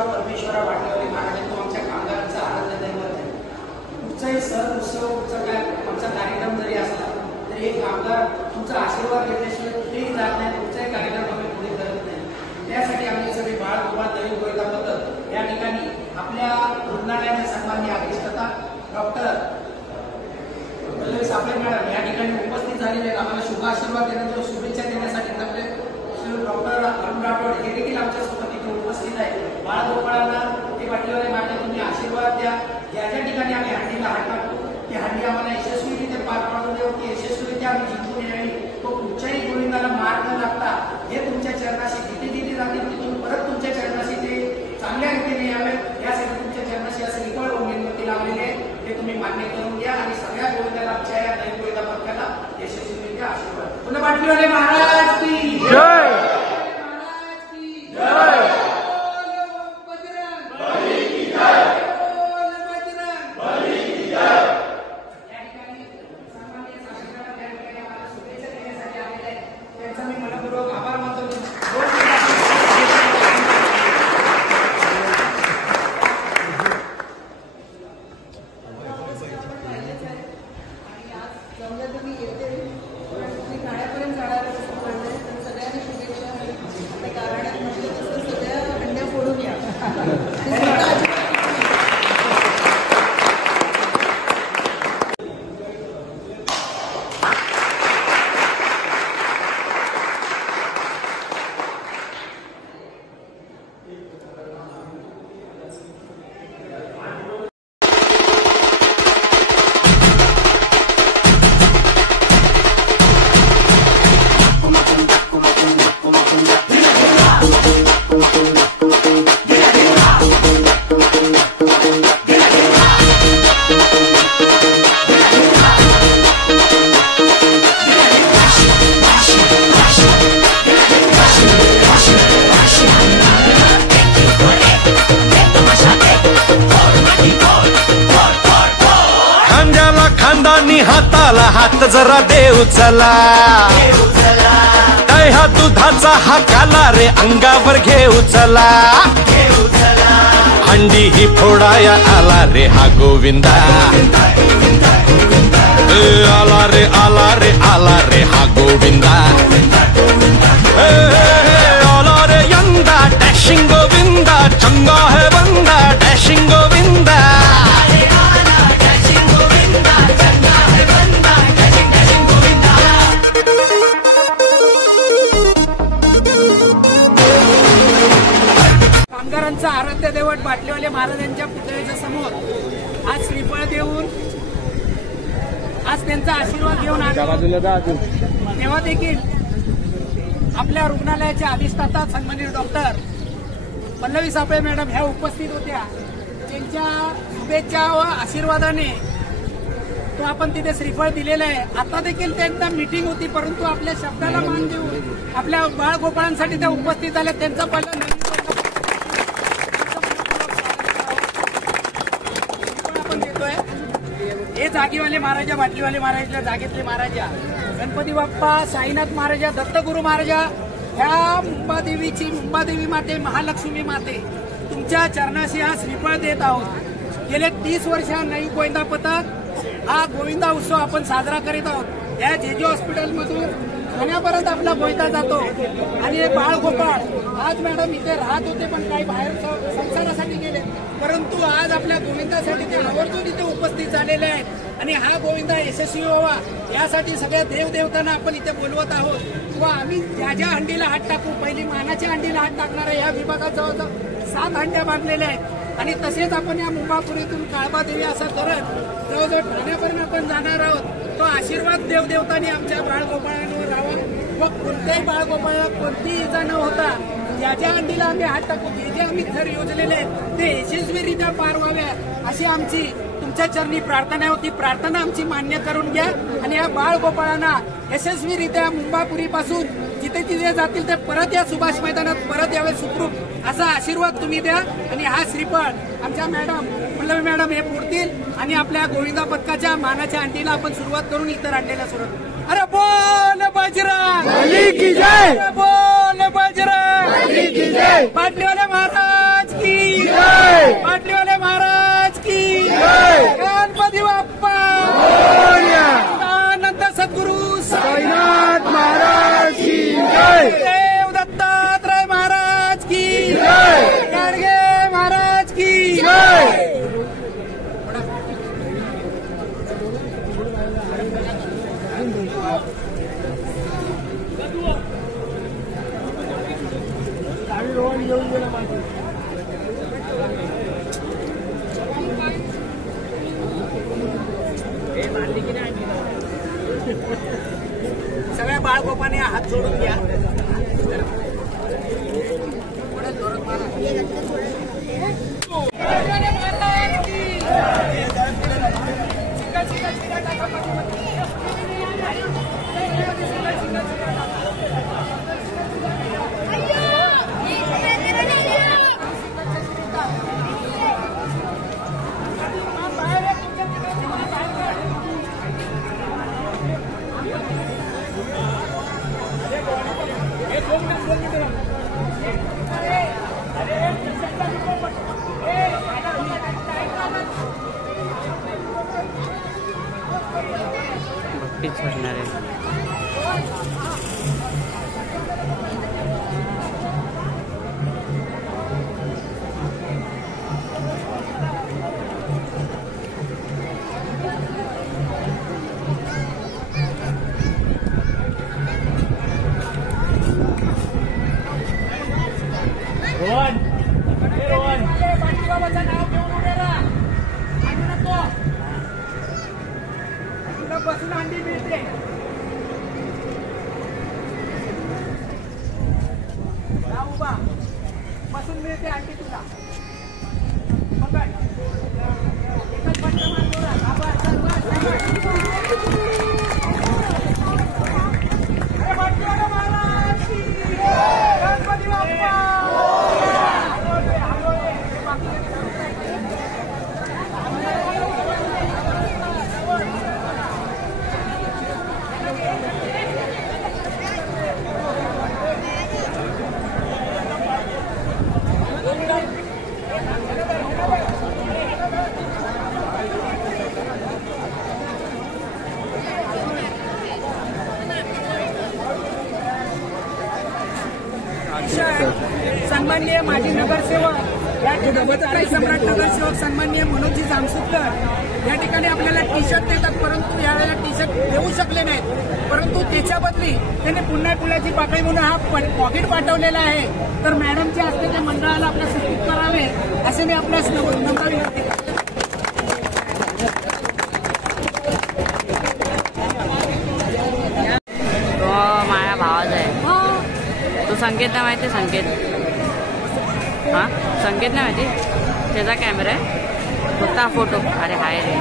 बसवेश्वरा परमेश्वरा वाटेवाले महाराजांनी आमच्या कामगारांचा आराध्य दैवत आहे. कुठचाही सण उत्सव काय आमचा कार्यक्रम जरी असला तरी एक कामगार तुमचा आशीर्वाद घेतल्याशिवाय कुठेही जात नाही. कुठचाही कार्यक्रम आम्ही पुढे करत नाही. त्यासाठी आम्ही सगळे बाळ गोपाळ दैव गोविंदा पद्धत या ठिकाणी आपल्या रुग्णालयाच्या सन्माननीय अधिष्ठाता डॉक्टर सापळे मॅडम या ठिकाणी उपस्थित झालेले आहेत. आम्हाला शुभ आशीर्वाद देण्याचा शुभेच्छा देण्यासाठी डॉक्टर अरुण राठोड हे देखील आमच्या सोबत इथे उपस्थित आहे. बाळगोपाळांना ते वाटलेले माझ्या तुम्ही आशीर्वाद द्या. ज्या ज्या ठिकाणी आम्ही हंडीला हात टाकतो ती हंडी आम्हाला यशस्वीरित्या पार पाडून देऊ. ती यशस्वीरित्या आम्ही जिंकून यावी. तो कुठच्याही गोविंदाला मार न लागता हे तुमच्या चरणाशी जिथे जातील तिथून परत तुमच्या चरणाशी ते चांगल्या रीतीने यावेत यासाठी तुमच्या चरणाशी असं निवड मेणबत्ती लावलेली आहे. ते तुम्ही मान्य करून घ्या आणि सगळ्या गोविंदाला आमच्या या दैव गोविंदा पथकाला यशस्वीरित्या आशीर्वाद. पुन्हा पाटलीवाले महाराज की जय. हाताला हात जरा देऊ चला. ह्या दुधाचा हा काला रे अंगावर घेऊ चला. हंडी ही फोडाया आला रे हा गोविंदा. आला रे आला रे आला रे हा गोविंदा. आला रे यंदा डॅशिंग गोविंदा. चंगा है बंदा डॅशिंग गोविंदा. कामगारांचा आराध्य दैवत बाटलीवाले महाराजांच्या पुतळ्याच्या समोर आज श्रीफळ देऊन आज त्यांचा आशीर्वाद घेऊन तेव्हा देखील आपल्या रुग्णालयाच्या अधिष्ठाता सन्माननीय डॉक्टर पल्लवी सापळे मॅडम ह्या उपस्थित होत्या. त्यांच्या शुभेच्छा व आशीर्वादाने तो आपण तिथे श्रीफळ दिलेला आहे. आता देखील त्यांना मीटिंग होती परंतु आपल्या शब्दाला मान देऊन आपल्या बाळगोपाळांसाठी त्या उपस्थित झाल्या. त्यांचा पहिला हे जागेवाले महाराजा बाटलीवाले महाराजाच्या जागेतले महाराजा गणपती बाप्पा साईनाथ महाराजा दत्तगुरू महाराजा ह्या मुंबादेवी माते महालक्ष्मी माते तुमच्या चरणाशी हा श्रीफळ देत आहोत. गेले 30 वर्ष नई गोविंदा पथक हा गोविंदा उत्सव आपण साजरा करीत आहोत. या जेजे हॉस्पिटलमधून ठाण्यापर्यंत आपला गोविंदा जातो आणि बाळगोपाळ आज मॅडम इथे राहत होते पण काही बाहेर संसारासाठी गेले परंतु आज आपल्या गोविंदासाठी ते आवर्जून इथे उपस्थित झालेले आहेत आणि हा गोविंदा यशस्वी व्हावा यासाठी सगळ्या देवदेवतांना आपण इथे बोलवत आहोत. व आम्ही ज्या ज्या हंडीला हात टाकू पहिली मानाच्या हंडीला हात टाकणाऱ्या या विभागात जवळजवळ 7 हंड्या बांधलेल्या आहेत आणि तसेच आपण या मुंबापुरीतून काळबादेवी असं करत जवळजवळ ठाण्यापर्यंत आपण जाणार आहोत. तो आशीर्वाद देवदेवतांनी आमच्या बाळगोपाळांवर राहावा व कोणत्याही बाळगोपाळाला कोणतीही इजा न होता ज्या ज्या हंडीला आम्ही हात टाकू जे आम्ही थर योजलेले आहेत ते यशस्वीरित्या पार व्हाव्या अशी आमची तुमच्या चरणी प्रार्थना होती. प्रार्थना आमची मान्य करून घ्या आणि या बाळगोपाळांना यशस्वीरित्या मुंबापुरीपासून जिथे तिथे जातील ते परत या सुभाष मैदानात परत यावे सुखरूप असा आशीर्वाद तुम्ही द्या आणि हा श्रीफळ आमच्या मॅडम पल्लवी मॅडम हे पुरतील आणि आपल्या गोविंदा पथकाच्या मानाच्या हंडीला आपण सुरुवात करून इतर हंडीला सुरुवात. अरे बोल बजरंग बली की जय. बोल बजरंग बली की जय. बाटलीवाले महाराज की बाटलीवाले महाराज की गणपती बाप्पा अनंत सद्गुरु साईनाथ महाराज की देव दत्तात्रय महाराज की गाडगे महाराज की सगळ्या बाळगोपाने हात जोडून घ्या. भक्तीच करणार आहे. बाबाचं नाव घेऊन उभे राहा. आणू नको. तुला बसून अंडी मिळते. राहा उभा. बसून मिळते अंडी तुला. पकड. एकच फटका मारतो रा. आभार. अरे बाटलीवाला महाराज की गणपती बाप्पा. सन्माननीय माजी नगरसेवक या ठिकाणी सम्राट नगरसेवक सन्माननीय मनोजी जामसुदकर या ठिकाणी आपल्याला टी शर्ट देतात, परंतु यावेळेला टी शर्ट देऊ शकले नाहीत. परंतु त्याच्या बदली त्यांनी पुन्हा पुण्याची पाकळी म्हणून हा पॉकेट पाठवलेला आहे. तर मॅडमच्या हस्ते त्या मंडळाला आपल्या सूचित करावे असे मी आपल्यास नम्र विनंती करतो. माझ्या भावाचा आहे. तो संकेत नाही माहिती. संकेत हा संकेत नाही माहिती. त्याचा कॅमेरा आहे. होता फोटो. अरे हाय रे.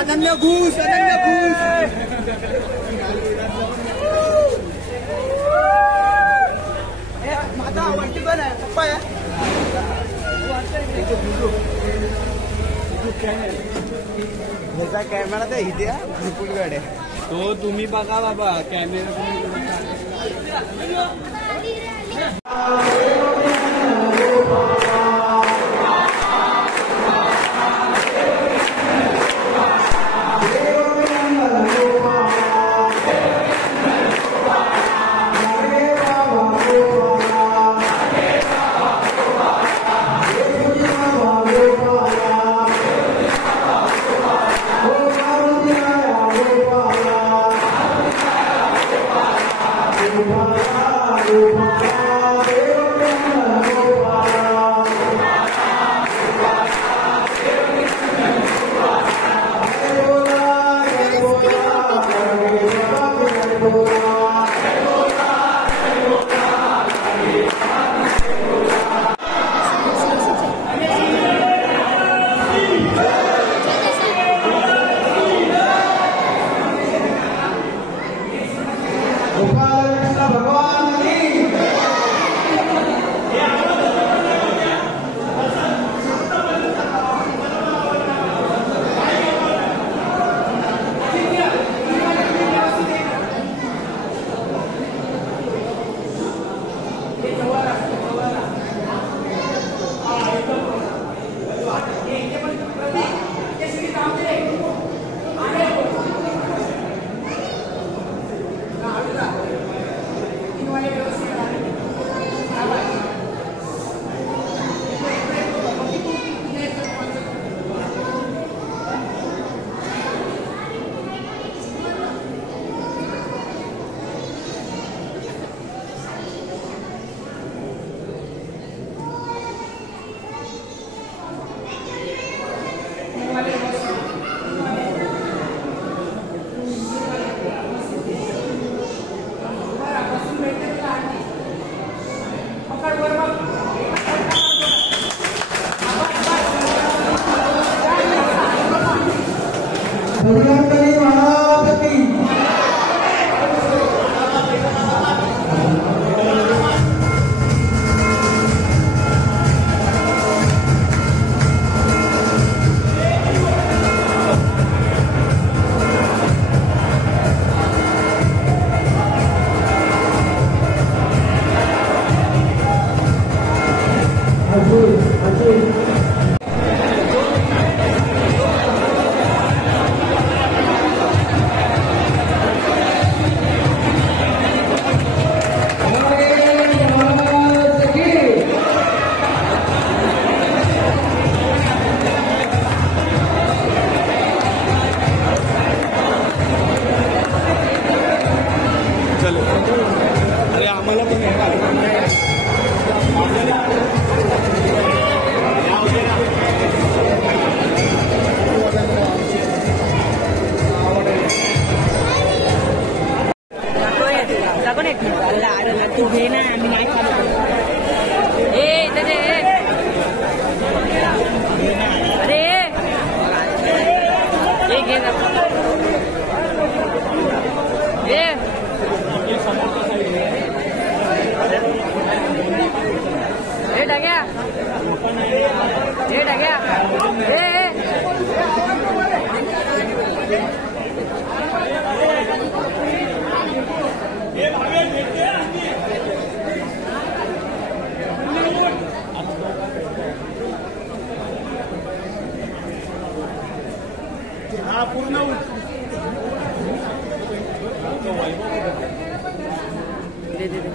अनन्य घुस माझा आवडती पण आहे पप्पा कॅमेरा तर इथे निपुणकडे तो तुम्ही बघा बाबा कॅमेरा तू घे ना आम्ही नाही खालो अरे हे घे ना हे टाक्या दे दे दे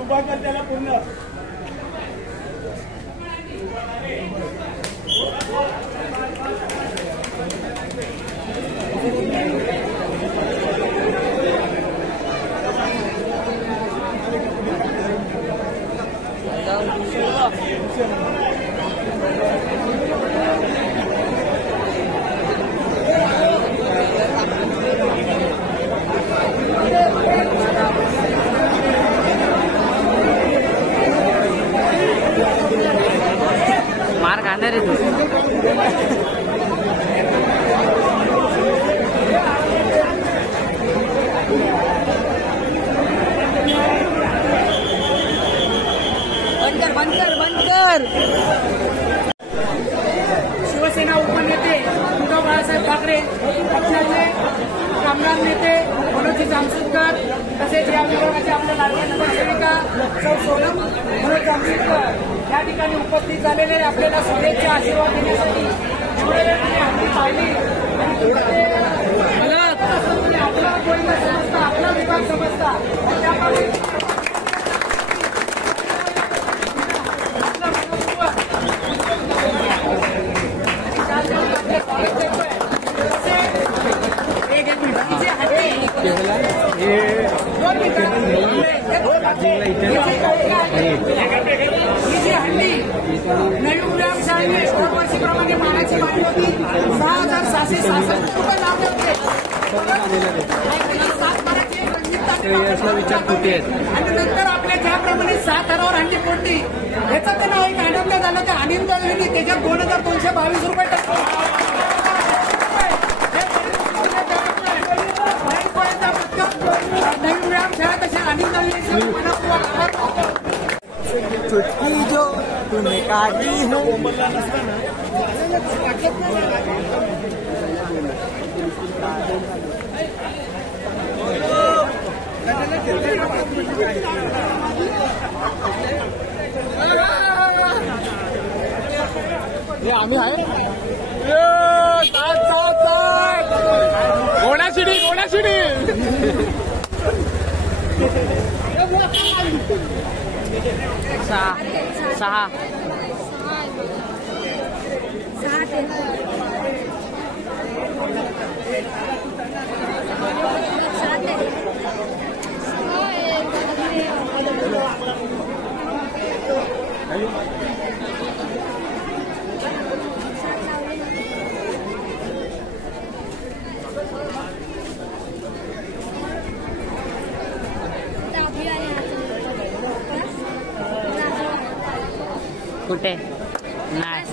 उभा कर त्याला पूर्ण मार खाणार रे तू शिवसेना उपनेते उद्धव बाळासाहेब ठाकरे पक्षाचे कामगार नेते मनोज जामसुदकर तसेच या विभागाचे आपल्या लाडक्या नगरसेविका सौ सोनम मनोज जामसुदकर या ठिकाणी उपस्थित झालेले आपल्याला शुभेच्छा आशीर्वाद देण्यासाठी हल्ली पाहिली आपला गोविंद समजता आपला विभाग समजता त्यामुळे नवी उद्यान शाळेने वर्षीप्रमाणे मानाची मागणी होती 6,766 रुपये लावले होते. आणि नंतर आपल्या ज्याप्रमाणे 7 हजारावर हंडी फोडली याचा त्यांना एक आनंद झाला की आनंद झाली त्याच्यात 2,222 रुपये नवीन व्यायाम शाळा तशा आनंद चुटकी जो तुम्हें काटी हो आम्ही आहे घोडाशिडी घोडाशिडी सहा कुठे नाही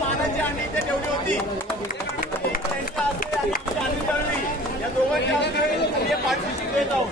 मानाची आणि इथे ठेवली होती त्यांच्या या दोघांच्या पाठीशी घेत आहोत.